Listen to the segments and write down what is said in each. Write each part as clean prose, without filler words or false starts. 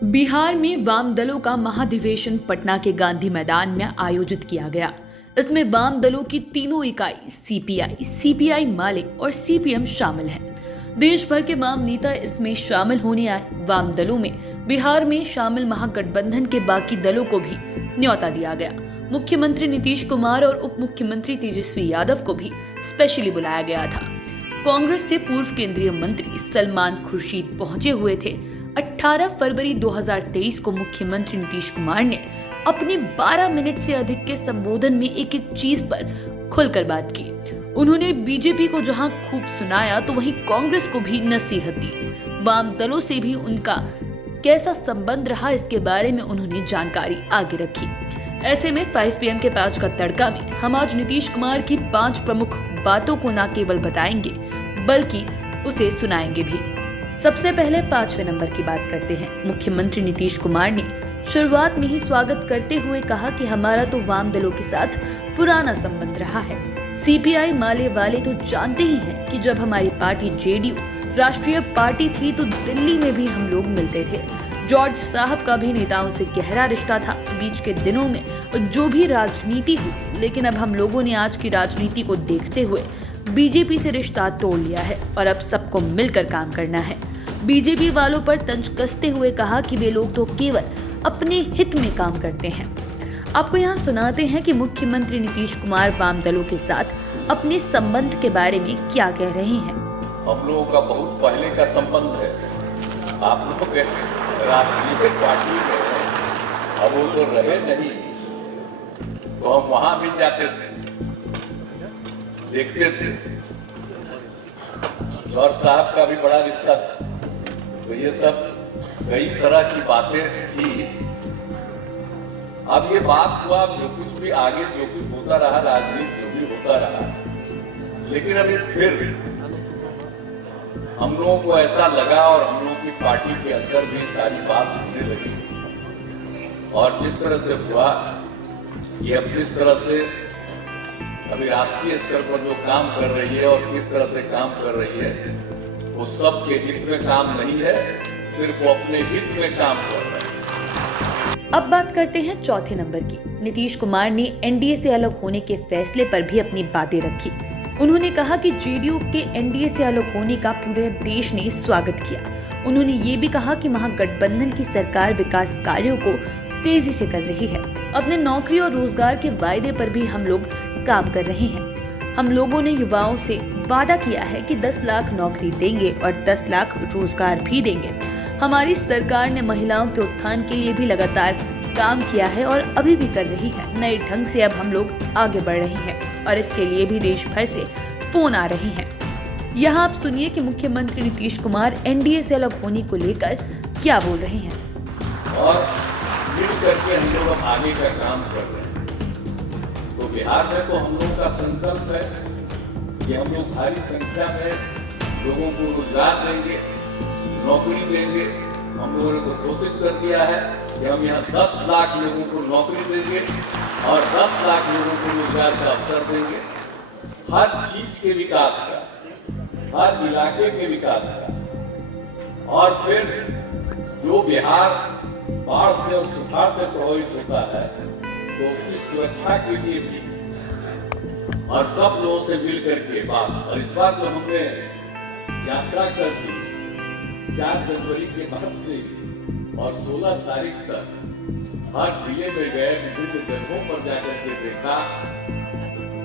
बिहार में वाम दलों का महाधिवेशन पटना के गांधी मैदान में आयोजित किया गया। इसमें वाम दलों की तीनों इकाई सीपीआई, सीपीआई माले और सीपीएम शामिल हैं। देश भर के वाम नेता इसमें शामिल होने आए। वाम दलों में बिहार में शामिल महागठबंधन के बाकी दलों को भी न्योता दिया गया। मुख्यमंत्री नीतीश कुमार और उप मुख्यमंत्री तेजस्वी यादव को भी स्पेशली बुलाया गया था। कांग्रेस से पूर्व केंद्रीय मंत्री सलमान खुर्शीद पहुंचे हुए थे। 18 फरवरी 2023 को मुख्यमंत्री नीतीश कुमार ने अपने 12 मिनट से अधिक के संबोधन में एक एक चीज पर खुलकर बात की। उन्होंने बीजेपी को जहां खूब सुनाया तो वहीं कांग्रेस को भी नसीहत दी। वाम दलों से भी उनका कैसा संबंध रहा, इसके बारे में उन्होंने जानकारी आगे रखी। ऐसे में 5 PM के 5 का तड़का में हम आज नीतीश कुमार की 5 प्रमुख बातों को न केवल बताएंगे बल्कि उसे सुनाएंगे भी। सबसे पहले 5वें नंबर की बात करते हैं। मुख्यमंत्री नीतीश कुमार ने शुरुआत में ही स्वागत करते हुए कहा कि हमारा तो वाम दलों के साथ पुराना संबंध रहा है। सीपीआई माले वाले तो जानते ही हैं कि जब हमारी पार्टी जेडीयू राष्ट्रीय पार्टी थी तो दिल्ली में भी हम लोग मिलते थे। जॉर्ज साहब का भी नेताओं से गहरा रिश्ता था। बीच के दिनों में जो भी राजनीति हुई, लेकिन अब हम लोगों ने आज की राजनीति को देखते हुए बीजेपी से रिश्ता तोड़ लिया है और अब सबको मिलकर काम करना है। बीजेपी वालों पर तंज कसते हुए कहा कि वे लोग तो केवल अपने हित में काम करते हैं। आपको यहाँ सुनाते हैं कि मुख्यमंत्री नीतीश कुमार वाम दलों के साथ अपने संबंध के बारे में क्या कह रहे हैं। हम लोगों का बहुत पहले का संबंध है। आप लोग राजनीतिक पार्टी में अब वो तो रहे नहीं, तो हम वहां भी जाते थे, देखते थे। जॉर्ज साहब का भी बड़ा रिश्ता था। तो ये सब कई तरह की बातें थी। अब ये बात हुआ, जो कुछ भी आगे जो कुछ होता रहा, राजनीति जो भी होता रहा, लेकिन अभी फिर हम लोगों को ऐसा लगा और हम लोगों की पार्टी के अंदर भी सारी बात होने लगी। और जिस तरह से हुआ, ये अब किस तरह से अभी राष्ट्रीय स्तर पर जो काम कर रही है और किस तरह से काम कर रही है, वो सब के हित में काम नहीं है, सिर्फ वो अपने हित में काम कर रहे हैं। अब बात करते हैं चौथे नंबर की। नीतीश कुमार ने एनडीए से अलग होने के फैसले पर भी अपनी बातें रखी। उन्होंने कहा कि जेडीयू के एनडीए से अलग होने का पूरे देश ने स्वागत किया। उन्होंने ये भी कहा कि महागठबंधन की सरकार विकास कार्यों को तेजी से कर रही है। अपने नौकरी और रोजगार के वायदे पर भी हम लोग काम कर रहे हैं। हम लोगों ने युवाओं से वादा किया है कि 10 लाख नौकरी देंगे और 10 लाख रोजगार भी देंगे। हमारी सरकार ने महिलाओं के उत्थान के लिए भी लगातार काम किया है और अभी भी कर रही है। नए ढंग से अब हम लोग आगे बढ़ रहे हैं और इसके लिए भी देश भर से फोन आ रहे हैं। यहाँ आप सुनिए कि मुख्यमंत्री नीतीश कुमार एनडीए से अलग होने को लेकर क्या बोल रहे हैं। और मिल करके हम लोग आगे का काम कर रहे हैं। तो बिहार में तो हम लोगों का संकल्प है कि हम लोग भारी संख्या में लोगों को रोजगार देंगे, नौकरी देंगे। हम लोगों ने तो घोषित कर दिया है कि हम यहाँ 10 लाख लोगों को नौकरी देंगे और 10 लाख लोगों को रोजगार का अवसर देंगे। हर चीज के विकास का, हर इलाके के विकास का। और फिर जो बिहार बाढ़ से और सुखाड़ से प्रभावित होता है तो उसकी सुरक्षा के लिए भी और सब लोगों से मिल करके बात। और इस बार जो हमने यात्रा कर दी 4 जनवरी के बाद से और 16 तारीख तक हर जिले में गए, विभिन्न जगहों पर जाकर के देखा,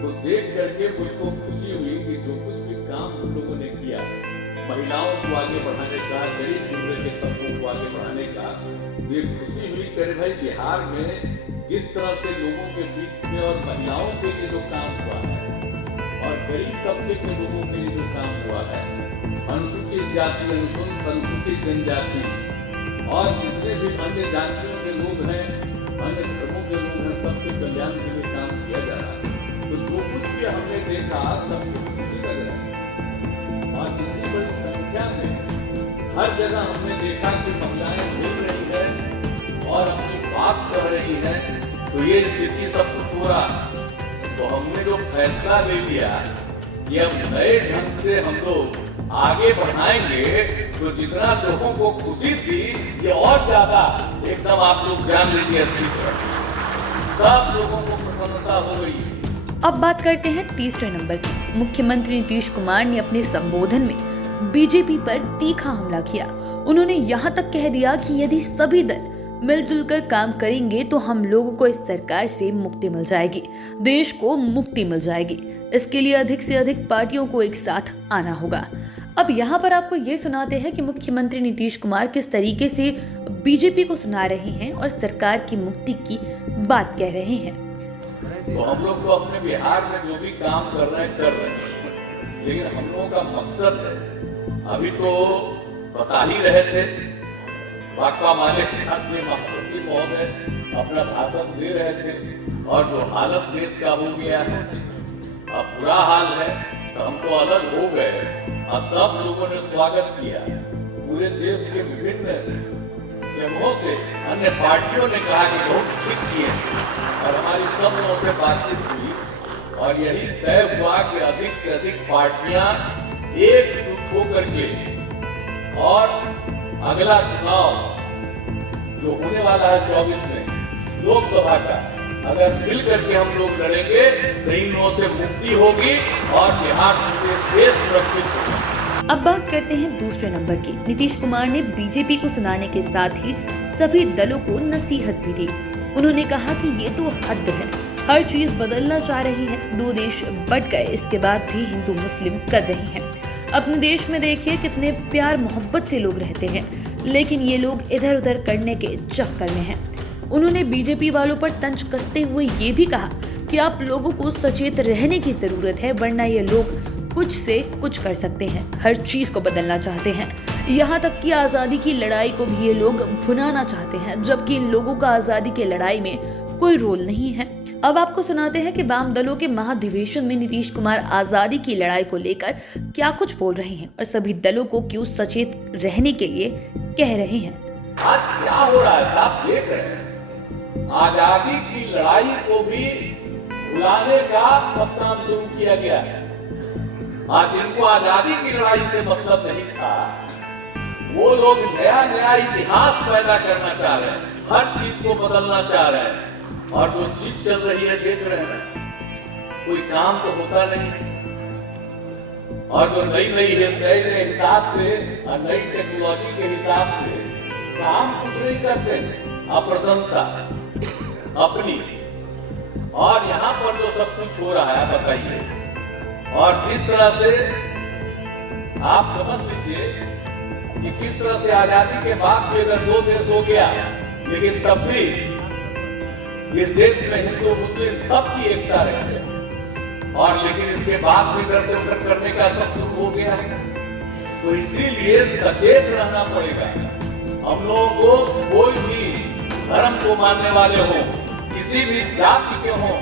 तो देख करके मुझको खुशी हुई कि जो कुछ भी काम हम लोगों ने किया, महिलाओं को आगे बढ़ाने का, गरीब गुजरे के तबकों को आगे बढ़ाने का, ये खुशी हुई कि भाई बिहार में जिस तरह से लोगों के बीच में और महिलाओं के लिए जो काम हुआ है और गरीब तबके के लोगों के लिए जो काम हुआ है, अनुसूचित जाति, अनुसूचित जनजाति और जितने भी अन्य जातियों के लोग हैं, अन्य धर्मों के लोग हैं, सबके कल्याण के लिए काम किया जा रहा है। तो जो कुछ भी हमने देखा, सबको खुशी लग रहा है। और जितनी बड़ी संख्या में हर जगह हमने देखा कि महिलाएं बोल रही है और अपनी बात कर रही है, तो ये स्थिति सब कुछ हो रहा। तो हमने जो फैसला ले लिया कि अब नए ढंग से हम लोग आगे बढ़ाएंगे, तो जितना लोगों को खुशी थी ये और ज्यादा एकदम आप लोग जान लीजिए अच्छी तरह सब लोगों को प्रसन्नता हो गई है। अब बात करते हैं तीसरे नंबर की। मुख्यमंत्री नीतीश कुमार ने अपने संबोधन में बीजेपी पर तीखा हमला किया। उन्होंने यहाँ तक कह दिया कि यदि सभी दल मिलजुल कर काम करेंगे तो हम लोगों को इस सरकार से मुक्ति मिल जाएगी, देश को मुक्ति मिल जाएगी। इसके लिए अधिक से अधिक पार्टियों को एक साथ आना होगा। अब यहाँ पर आपको ये सुनाते हैं कि मुख्यमंत्री नीतीश कुमार किस तरीके से बीजेपी को सुना रहे हैं और सरकार की मुक्ति की बात कह रहे हैं। तो हम लोग तो अपने बिहार में जो भी काम कर रहे हैं, लेकिन हम लोगों का मकसद है, अभी तो बता ही रहे थे, भाकपा माले राष्ट्रीय महासचिव महोदय अपना भाषण दे रहे थे, और जो हालत देश का हो गया है, अब बुरा हाल है, तो हम तो अलग हो गए और सब लोगों ने स्वागत किया। पूरे देश के विभिन्न जगहों से अन्य पार्टियों ने कहा कि बहुत ठीक किए, और हमारी सब लोगों से बातचीत हुई और यही तय हुआ कि अधिक से अधिक पार्टियां एकजुट होकर के और अगला चुनाव जो होने वाला है 24 में लोकसभा का, अगर मिल करके हम लोग लड़ेंगे तो इन लोगों से मुक्ति होगी और बिहार पूरे देश सुरक्षित होगा। अब बात करते हैं दूसरे नंबर की। नीतीश कुमार ने बीजेपी को सुनाने के साथ ही सभी दलों को नसीहत भी दी। उन्होंने कहा कि ये तो हद है, हर चीज बदलना चाह रही है, 2 देश बट गए, इसके बाद भी हिंदू मुस्लिम कर रहे हैं। अपने देश में देखिए कितने प्यार मोहब्बत से लोग रहते हैं, लेकिन ये लोग इधर उधर करने के चक्कर में हैं। उन्होंने बीजेपी वालों पर तंज कसते हुए ये भी कहा कि आप लोगों को सचेत रहने की जरूरत है, वरना ये लोग कुछ से कुछ कर सकते हैं, हर चीज को बदलना चाहते हैं। यहाँ तक कि आजादी की लड़ाई को भी ये लोग भुनाना चाहते हैं, जबकि इन लोगों का आजादी की लड़ाई में कोई रोल नहीं है। अब आपको सुनाते हैं कि वाम दलों के महाधिवेशन में नीतीश कुमार आजादी की लड़ाई को लेकर क्या कुछ बोल रहे हैं और सभी दलों को क्यों सचेत रहने के लिए कह रहे हैं। आज क्या हो रहा है आप देख रहे हैं, आजादी की लड़ाई को भी भुलाने का सब काम शुरू किया गया है। आज जिनको आजादी की लड़ाई से मतलब नहीं था, वो लोग नया नया इतिहास पैदा करना चाह रहे हैं, हर चीज को बदलना चाह रहे हैं, और जो चीज चल रही है देख रहे हैं, कोई काम तो होता नहीं, और जो नई हिसाब से और नई टेक्नोलॉजी के हिसाब से काम कुछ नहीं करते, अप्रशंसा अपनी, और यहाँ पर जो सब कुछ हो रहा है बताइए। और जिस तरह से आप समझ लीजिए कि किस तरह से आजादी के बाद भी अगर 2 देश हो गया, लेकिन तब भी इस देश में हिंदू मुस्लिम सबकी एकता रहती है, और लेकिन इसके बाद भी इधर से उधर करने का सब शुरू हो गया है। तो इसीलिए सचेत रहना पड़ेगा। हम लोगों को कोई भी धर्म को मानने वाले हो, किसी भी जाति के हो,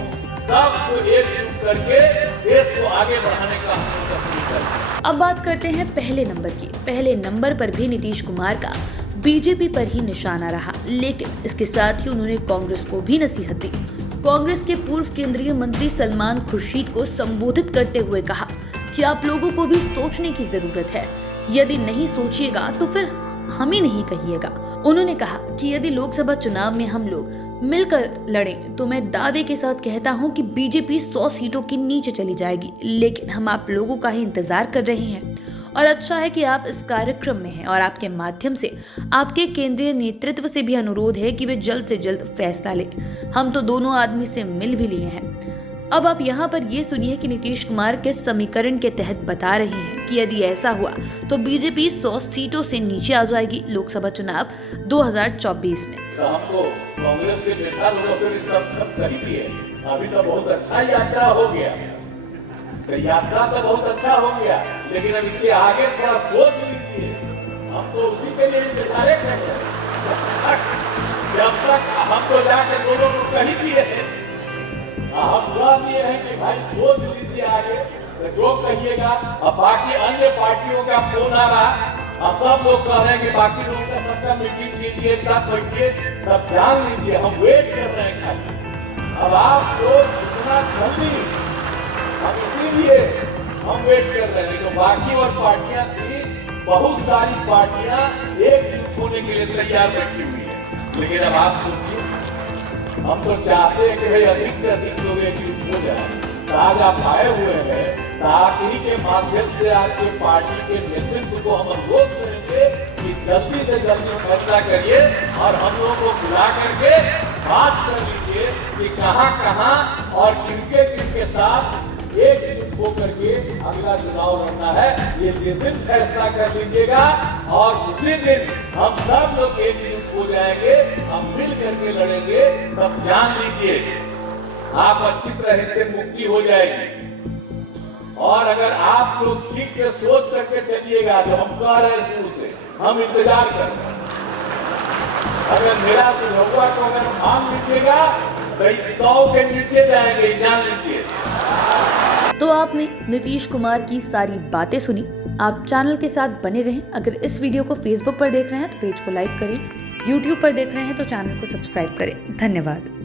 सबको एकजुट करके देश को आगे बढ़ाने का हम लोग शुरू करें। अब बात करते हैं पहले नंबर की। पहले नंबर पर भी नीतीश कुमार का बीजेपी पर ही निशाना रहा, लेकिन इसके साथ ही उन्होंने कांग्रेस को भी नसीहत दी। कांग्रेस के पूर्व केंद्रीय मंत्री सलमान खुर्शीद को संबोधित करते हुए कहा कि आप लोगों को भी सोचने की जरूरत है, यदि नहीं सोचिएगा तो फिर हम ही नहीं कहिएगा। उन्होंने कहा कि यदि लोकसभा चुनाव में हम लोग मिलकर लड़ें तो मैं दावे के साथ कहता हूं कि बीजेपी 100 सीटों के नीचे चली जाएगी, लेकिन हम आप लोगों का ही इंतजार कर रहे हैं और अच्छा है कि आप इस कार्यक्रम में हैं और आपके माध्यम से आपके केंद्रीय नेतृत्व से भी अनुरोध है कि वे जल्द से जल्द फैसला लें। हम तो दोनों आदमी से मिल भी लिए हैं। अब आप यहाँ पर ये सुनिए कि नीतीश कुमार किस समीकरण के तहत बता रहे हैं कि यदि ऐसा हुआ तो बीजेपी 100 सीटों से नीचे आ जाएगी लोकसभा चुनाव 2024 में। तो हमको कांग्रेस के नेता लोगों से भी सब खरीदी है। अभी तो बहुत अच्छा यात्रा हो गया, तो यात्रा तो बहुत अच्छा हो गया, लेकिन अब इसके आगे थोड़ा सोच लीजिए। हम तो उसी के लिए इंतजार कर रहे हैं। जब तक हम तो जाकर लोगों को कही दिए थे, हम कह दिए हैं कि भाई सोच लीजिए आगे, तो जो कहिएगा। अब बाकी अन्य पार्टियों का फोन आ रहा और सब लोग कह रहे हैं कि बाकी लोगों का सबका मीटिंग कीजिए, एक साथ बैठिए, तब जान लीजिए हम वेट कर रहे हैं खाली। अब आप लोग इतना जल्दी, हम इसीलिए हम वेट कर रहे हैं। जो बाकी और पार्टियां थी बहुत सारी पार्टियां एकजुट होने के लिए तैयार बैठी हुई है। लेकिन अब आप सोचिए, हम तो चाहते हैं कि भाई अधिक से अधिक लोग एकजुट हो जाए। तो आज आप आए हुए हैं, तो आप ही के माध्यम से आपके पार्टी के नेतृत्व को हम अनुरोध करेंगे कि जल्दी से जल्दी फैसला करिए और हम लोगों को बुला करके बात कर लीजिए कि कहां और किनके साथ एकजुट होकर के अगला चुनाव लड़ना है। ये जिस दिन फैसला कर लीजिएगा और उसी दिन हम सब लोग एकजुट हो जाएंगे, हम मिल करके लड़ेंगे, तब जान लीजिए आप अच्छी तरह से मुक्ति हो जाएगी। और अगर आप लोग ठीक से सोच करके चलिएगा, जो हम कह रहे हैं शुरू से, हम इंतजार कर रहे हैं। अगर मेरा सुझाव को अगर मान लीजिएगा तो 100 के नीचे जाएंगे, जान लीजिए। तो आपने नीतीश कुमार की सारी बातें सुनी। आप चैनल के साथ बने रहें। अगर इस वीडियो को फेसबुक पर देख रहे हैं तो पेज को लाइक करें, यूट्यूब पर देख रहे हैं तो चैनल को सब्सक्राइब करें। धन्यवाद।